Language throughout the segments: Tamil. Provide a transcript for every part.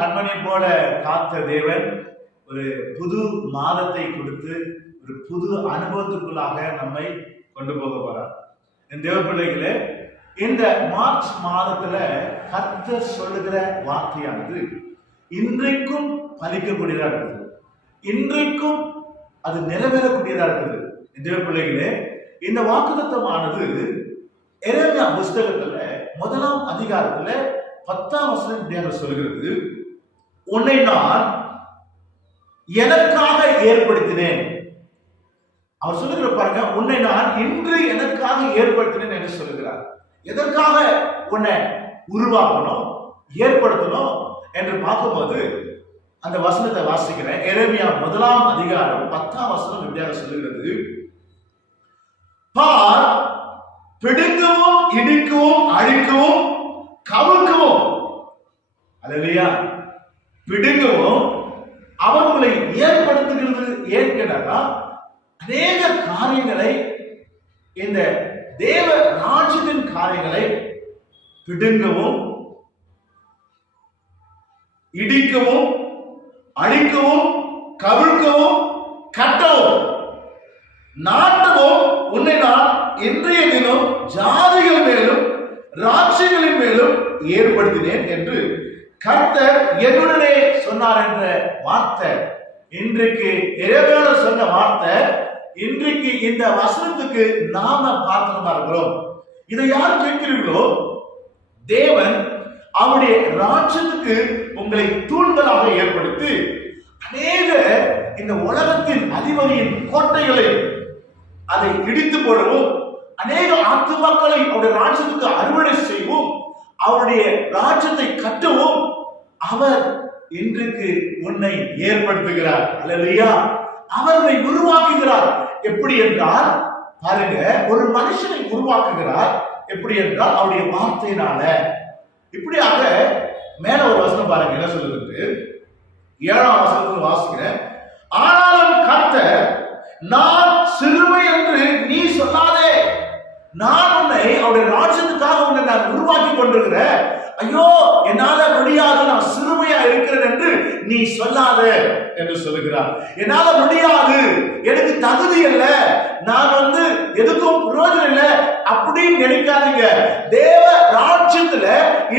கண்மணி போல காத்த தேவன் ஒரு புது மாதத்தை கொடுத்து ஒரு புது அனுபவத்துக்குள்ளாக நம்மை கொண்டு போக போறார். என் தேவ பிள்ளைகளே, இந்த மார்ச் மாதத்துல கர்த்தர் சொல்லுகிற வார்த்தையானது இன்றைக்கும் பலிக்கக்கூடியதா இருக்குது, இன்றைக்கும் அது நிறைவேறக்கூடியதா இருக்குது. என் தேவ பிள்ளைகளே, இந்த வாக்குத்தத்தமானது எரேமியா புஸ்தகத்துல 1ஆம் அதிகாரத்துல 10ஆம் வசனம் சொல்கிறது, உன்னை நான் எனக்காக ஏற்படுத்தினேன். அவர் சொல்லுகிற பாருங்க, உன்னை நான் இன்று எனக்காக ஏற்படுத்தினேன் என்று சொல்லுகிறார். எதற்காக உன்னை உருவாக்கணும், ஏற்படுத்தணும் என்று பார்க்கும்போது அந்த வசனத்தை வாசிக்கிறேன். எரேமியா 1ஆம் அதிகாரம் 10ஆம் வசனம் இப்படியாக சொல்லுகிறது, பார், பிடுங்கவும் இடிக்கவும் அழிக்கவும் கவிழ்க்கவும், அல்லேலூயா, பிடுங்கவும் அவர் உங்களை ஏற்படுத்துகிறது. ஏன் கேட்டா, அநேக காரியங்களை, இந்த தேவ ராஜ்யத்தின் காரியங்களை பிடுங்கவும் இடிக்கவும் அழிக்கவும் கவிழ்க்கவும் கட்டவும் நாட்டவும் உன்னை நான் இன்றைய தினம் ஜாதிகள் மேலும் ராட்சியங்களின் மேலும் ஏற்படுத்தினேன் என்று கர்த்தர் என்னுடனே சொன்னார் என்ற வார்த்தை, இன்றைக்கு எரேமியா சொன்ன வார்த்தை, இன்றைக்கு இந்த வசனத்துக்கு நாம பார்க்கிறதா இருக்கிறோம். இதை யார் கேட்கிறீர்களோ, தேவன் அவருடைய ராஜ்யத்துக்கு உங்களை தூண்களாக ஏற்படுத்தி அநேக இந்த உலகத்தின் அதிபதியின் கோட்டைகளை அதை இடித்து போடவும், அநேக ஆத்துமாக்களை அவருடைய ராஜ்யத்துக்கு அறுவடை செய்வோம், அவருடைய ராஜ்யத்தை கட்டவும் அவர் இன்றைக்கு உன்னை ஏற்படுத்துகிறார். அல்லேலூயா, அவரை உருவாக்குகிறார். எப்படி என்றால் பாருங்க, ஒரு மனுஷனை உருவாக்குகிறார். எப்படி என்றால் அவருடைய வார்த்தையினால. இப்படியாக மேல ஒரு வசனம் பாருங்க, என்ன சொல்லுது, 7ஆம் வசனத்தில் வாசிக்கிறேன், ஆனாலும் கர்த்தர், நான் சிறுமை என்று நீ சொல்லாதே, நான் உன்னை அவருடைய ராஜ்யத்துக்காக உன்னை நான் உருவாக்கி கொண்டிருக்கிறேன், ஐயோ என்னால முடியாது, நான் சிறுமையா இருக்கிறேன் என்று நீ சொல்லாத என்று சொல்லுகிறார். என்னால முடியாது, எனக்கு தகுதி இல்ல, நான் எதுக்கும் பிரயோஜனம் இல்லை அப்படின்னு நினைக்காதீங்க. தேவ ராஜ்யத்துல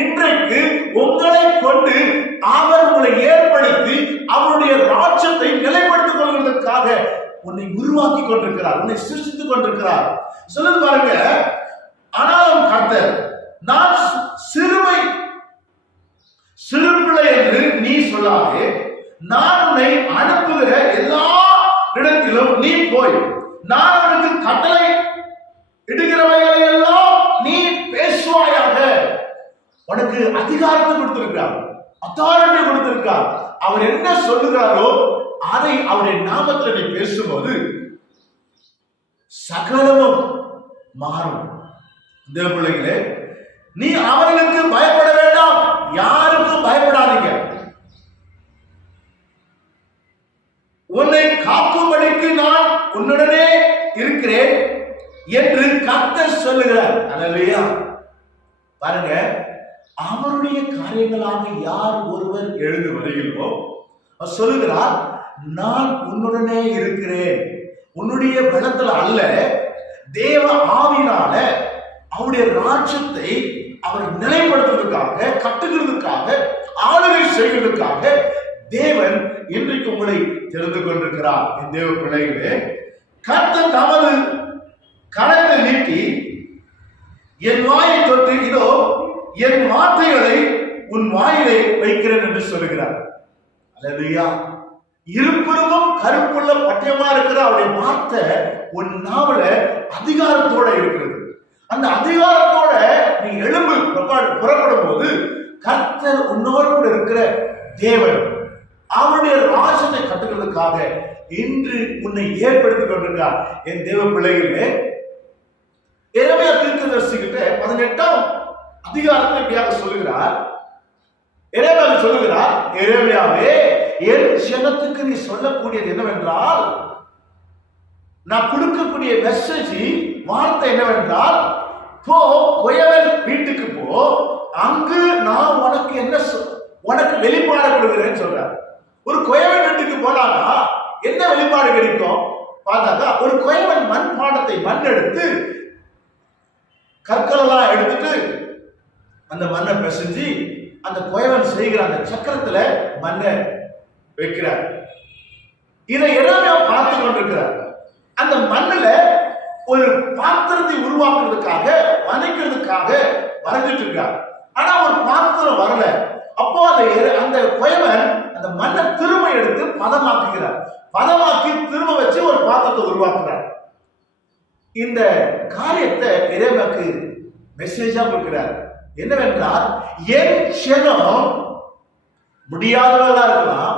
இன்றைக்கு உங்களை கொண்டு அவர் உங்களை ஏற்படுத்தி அவருடைய ராஜ்யத்தை நிலைப்படுத்திக் கொள்வதற்காக உன்னை உருவாக்கி கொண்டிருக்கிறார், உன்னை சிருஷ்டித்துக் கொண்டிருக்கிறார். சொல்லுங்க பாருங்க, ஆனாலும் கர்த்தர், நான் சிறுபிள்ளை என்று நீ சொல்லாதே, நான் உன்னை அனுப்புகிற எல்லா இடத்திலும் நீ போய் நான் உனக்கு கட்டளை இடுகிறவைகளை எல்லாம் நீ பேசுவாயாக. உனக்கு அதிகாரத்தை கொடுத்திருக்கிறார், அத்தாரிட்டி கொடுத்திருக்கிறார். அவர் என்ன சொல்லுகிறாரோ அதை அவருடைய நாமத்தில் நீ பேசும்போது சகலமும் மாறும். தேவ பிள்ளைகளே, நீ அவர்களுக்கு பயப்பட வேண்டாம், யாருக்கும் பயப்படாதீங்க. உன்னை காக்கும்படிக்கு நான் உன்னுடனே இருக்கிறேன் என்று கர்த்தர் சொல்லுகிறார். அல்லேலூயா, பாருங்க, அவருடைய காரியங்களாக யார் ஒருவர் எழுந்து வருகிறோ சொல்லுகிறார், நான் உன்னுடனே இருக்கிறேன். உன்னுடைய பலத்துல அல்ல, தேவ ஆவியினால அவருடைய ராஜ்யத்தை அவர் நிலைப்படுத்துவதற்காக, கட்டுகிறதுக்காக, ஆளுகை செய்வதற்காக தேவன் இன்றைக்கு உங்களை தெரிந்து கொண்டிருக்கிறார். என் தேவ பிள்ளைகளே, கர்த்தர் தமது கரத்தை நீட்டி என் வாயை தொட்டு, இதோ என் வார்த்தைகளை உன் வாயிலை வைக்கிறேன் என்று சொல்லுகிறார். அல்லேலூயா, இருபுறமும் கருப்புள்ள பட்டயமா இருக்கிற அவருடைய வார்த்தை உன் நாவல அதிகாரத்தோட இருக்கிறது. அந்த அதிகாரத்தோட நீ எழும்பு புறப்படும் போது கர்த்தர் உன்னோடு கூட இருக்கிற தேவன் அவருடைய ராஜ்யத்தை கட்டுகிறதுக்காக இன்று உன்னை ஏற்படுத்திக் கொண்டிருக்கிறார். என் தேவ பிள்ளைகளே, எரேமியா தீர்க்கதரிசிகிட்ட 18ஆம் அதிகாரத்தில் இப்படியாக சொல்லுகிறார். எரேமியா சொல்லுகிறார், எரேமியாவே, என் ஜனத்துக்கு நீ சொல்லக்கூடியது என்னவென்றால், நான் கொடுக்கக்கூடிய மெசேஜ் வார்த்தை என்னவென்றால், போ, குயவன் வீட்டுக்கு போ, அங்கு நான் உனக்கு வெளிப்பாடு கொடுக்கிறேன்னு சொல்றாரு. ஒரு குயவன் வீட்டுக்கு போனாங்க என்ன வெளிப்பாடு கிடைக்கும் பார்த்தாக்கா, ஒரு குயவன் மண் பாண்டத்தை மண் எடுத்து கற்களெல்லாம் எடுத்துட்டு அந்த மண்ணை பிசைஞ்சு அந்த குயவன் செய்கிற அந்த சக்கரத்துல மண்ணை வைக்கிறார். இதை எல்லாமே பார்த்து கொண்டிருக்கிறார். அந்த மண்ணுல ஒரு பாத்திரத்தை உருவாக்குறதுக்காக வதைக்கிறதுக்காக வரைஞ்சிட்டு இருக்கார். ஆனா ஒரு பாத்திரம் வரல. அப்போ அந்த குயவன் அந்த மண்ணை திரும்ப எடுத்து பதமாக்குகிறார். பதமாக்கி திரும்ப வச்சு ஒரு பாத்திரத்தை உருவாக்குறார். இந்த காரியத்தை இறைவனுக்கு மெசேஜா கொடுக்கிறார். என்னவென்றால், என் ஜனம் முடியாதவர்களா இருக்கலாம்,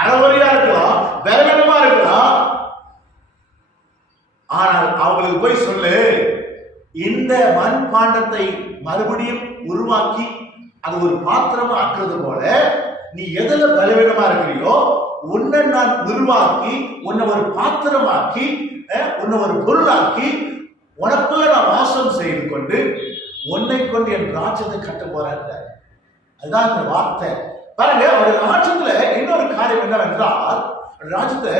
அறவழியா இருக்கலாம், பலவீனமா இருக்கலாம், ஆனால் அவங்களுக்கு போய் சொல்லு, இந்த மண் பாண்டத்தை மறுபடியும் உருவாக்கி அது ஒரு பாத்திரமா ஆக்குறது போல நீ எதுல பலவீனமா இருக்கிறியோ உன்னை நான் உருவாக்கி உன்னை ஒரு பாத்திரமாக்கி உன்னை ஒரு பொருளாக்கி உனக்குள்ள நான் வாசம் செய்து கொண்டு உன்னை கொண்டு என் ராஜ்யத்தை கட்ட போறேன். அதுதான் இந்த வார்த்தை. பாருங்க, ஒரு ராஜ்யத்துல இன்னொரு காரியம் என்னவென்றால், ராஜ்யத்தை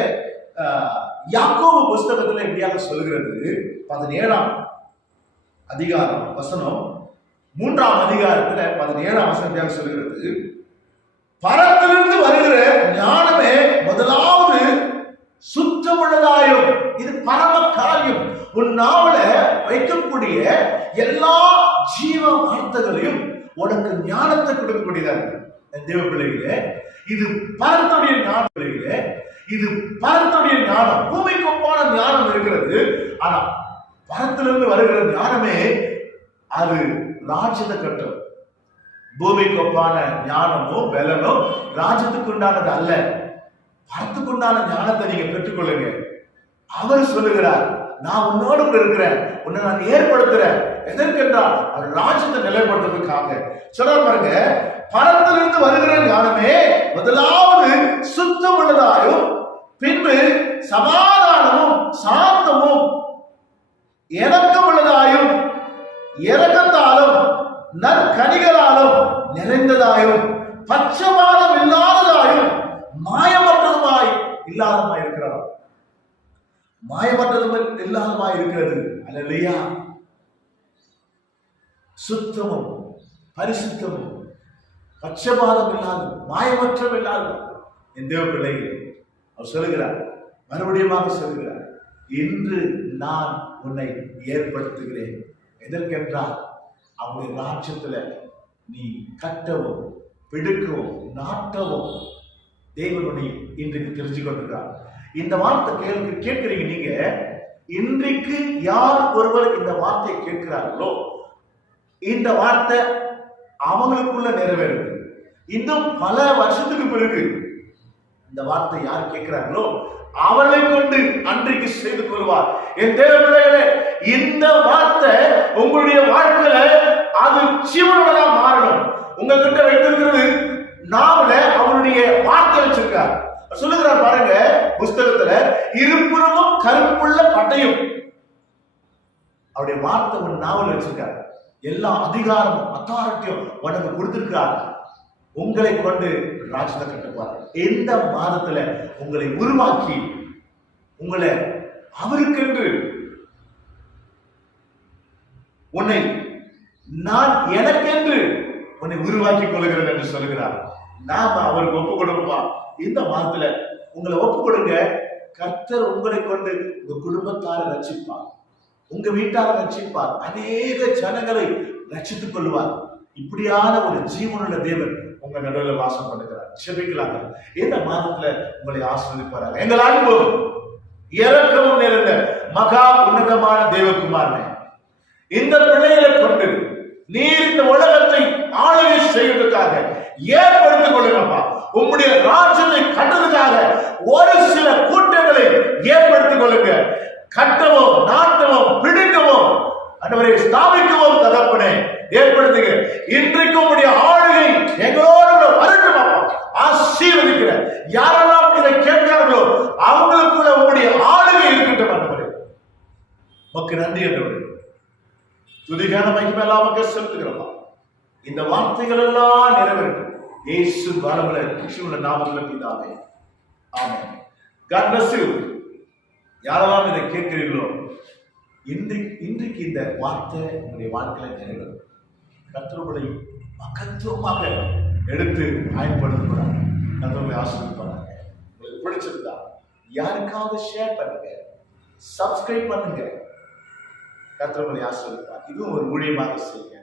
யாக்கோபு புஸ்தகத்துல எப்படியாக சொல்லுகிறது, 17ஆம் அதிகாரம் வசனம் 3ஆம் அதிகாரத்துல 17ஆம் வசனத்தையாக சொல்லுகிறது, பரத்திலிருந்து வருகிற ஞானமே முதலாவது சுத்தமுள்ளதாயும். இது பரம காரியம். உன் நாவல வைக்கக்கூடிய எல்லா ஜீவ வார்த்தைகளையும் உனக்கு ஞானத்தை கொடுக்கக்கூடியதாக தேவ பிள்ளைகளே. இது பரத்துடைய ஞான பிள்ளைகளே, இது பரத்துடைய ஞானம். பூமிக்கு ஒப்பான ஞானம் இருக்கிறது. ஆனா பரத்திலிருந்து வருகிற ஞானமே அது ராஜ்யத்தை கட்டும். பூமிக்கு ஒப்பான ஞானமோ பலனோ ராஜ்யத்துக்கு உண்டானது அல்ல. பரத்துக்கு உண்டான ஞானத்தை நீங்க பெற்றுக்கொள்ளுங்க. அவர் சொல்லுகிறார், நான் உன்னோடு இருக்கிறேன், உன்னை நான் ஏற்படுத்துறேன். எதற்கென்றால் ராஜ்யத்தை நிலைப்படுத்துவதற்காக. சொல்ல பாருங்க, பரத்திலிருந்து வருகிற ஞானமே முதலாவது சுத்தம் உள்ளதாயும், பின்பு சமாதானமும் சாந்தமும் இரக்கம் உள்ளதாயும், இரக்கத்தாலும் நற்கனிகளாலும் நிறைந்ததாயும், பட்சபாதம் இல்லாததாயும், மாயமற்றதுமாய் இல்லாதமாய் இருக்கிறார். மாயமற்றதும் இல்லாதமாய் இருக்கிறது. அல்லேலூயா. சுத்தமும் பரிசுத்தமும் பட்சபாதம் இல்லாத மாயமற்றம் இல்லாத என் தேவ பிள்ளைகளே, அவர் சொல்லுகிறார், மறுபடியும் சொல்லுகிறார், இன்று நான் உன்னை ஏற்படுத்துகிறேன். எதற்கென்றால் அவருடைய ராஜ்யத்துல நீ கட்டவும் பிடிக்கவும் நாட்டவும் தேவனுடைய இன்றைக்கு தெரிஞ்சு கொண்டிருக்கிறார். இந்த வார்த்தை கேட்கிறீங்க நீங்க. இன்றைக்கு யார் ஒருவர் இந்த வார்த்தையை கேட்கிறார்களோ இந்த வார்த்தை அவங்களுக்குள்ள நிறைவேறுது. இன்னும் பல வருஷத்துக்கு பிறகு இந்த வார்த்தை யார் கேட்கிறார்களோ அவர்களை கொண்டு அன்றைக்கு செய்து கொள்வார். என் தேவ பிள்ளைகளே, இந்த வார்த்தை உங்களுடைய வாழ்க்கையில அது ஜீவனுள்ளதா மாறணும். உங்ககிட்ட வைத்திருக்கிறது நாவல அவருடைய வார்த்தை வச்சிருக்கார். சொல்லுகிறார் பாருங்க, புஸ்தகத்துல இருபுறமும் கருப்புள்ள பட்டயம். அவருடைய வார்த்தை ஒரு நாவல் வச்சிருக்கார். எல்லா அதிகாரமும் அத்தாரிட்டியும் உனக்கு கொடுத்திருக்கிறார். உங்களை கொண்டு ராஜ்யத்தை கட்டுவார். எந்த மாதத்துல உங்களை உருவாக்கி உங்களை அவருக்கென்று உன்னை நான் எனக்கென்று உன்னை உருவாக்கி கொள்கிறேன் என்று சொல்லுகிறார். நாம அவருக்கு ஒப்பு கொடுப்பா. இந்த மாதத்துல உங்களை ஒப்பு கொடுங்க. கர்த்தர் உங்களை கொண்டு உங்க குடும்பத்தாரை ரட்சிப்பார், உங்க வீட்டாரை ரட்சிப்பார், அநேக ஜனங்களை ரட்சித்துக் கொள்வார். இப்படியான ஒரு ஜீவனுள்ள தேவன் உங்க நடுவில் வாசம் பண்ணுகிறார். செபிக்கலாங்க. இந்த மாதத்துல உங்களை ஆசீர்வதிப்பார். எங்கள் அன்பு இரக்கமும் நிறைந்த மகா உன்னதமான தேவகுமாரனே, இந்த பிள்ளைகளை கொண்டு நீர் இந்த உலகத்தை ஆளுகை செய்வதற்காக ஏற்படுத்திக் கொள்ளுங்கப்பா. உங்களுடைய ராஜ்யத்தை கட்டுவதற்காக ஒரு சில கூட்டங்களை ஏற்படுத்திக் கொள்ளுங்க. கட்டவும் நாட்டவும் பிடிக்கவும் அன்றைவரை ஸ்தாபிக்கவும் தகப்பனே ஏற்படுத்துங்க. இன்றைக்கு உங்களுடைய ஆளுகை எங்களோடு வரட்டும். ஆசீர்வதிக்கிற யாரெல்லாம் இதை கேட்கிறார்களோ அவங்களுக்குள்ள உங்களுடைய ஆளுகை இருக்கட்டும். அன்றைவரே உமக்கு நன்றி. என்றவரே துதிகான மகிமை எல்லாம் செலுத்துகிறோம். இந்த வார்த்தைகள் எல்லாம் நிறைவேறும். இயேசு வல்லமையுள்ள கிறிஸ்துவின் நாமத்தில் பிதாவே, ஆமென். God bless you. யாரெல்லாம் இதை கேட்கிறீர்களோ இன்றைக்கு இந்த வார்த்தை உங்களுடைய வாழ்க்கையில நிறைவேறும். கர்த்தர்களை மகத்துவமாக எடுத்து பயன்படுத்துகிறார். கர்த்தர்களை ஆசீர்வதிப்பாங்க. உங்களுக்கு பிடிச்சிருந்தா யாருக்காவது ஷேர் பண்ணுங்க, சப்ஸ்கிரைப் பண்ணுங்க. கர்த்தர்களை ஆசீர்வதிப்பார். இதுவும் ஒரு ஊழியமாக செய்யுங்க.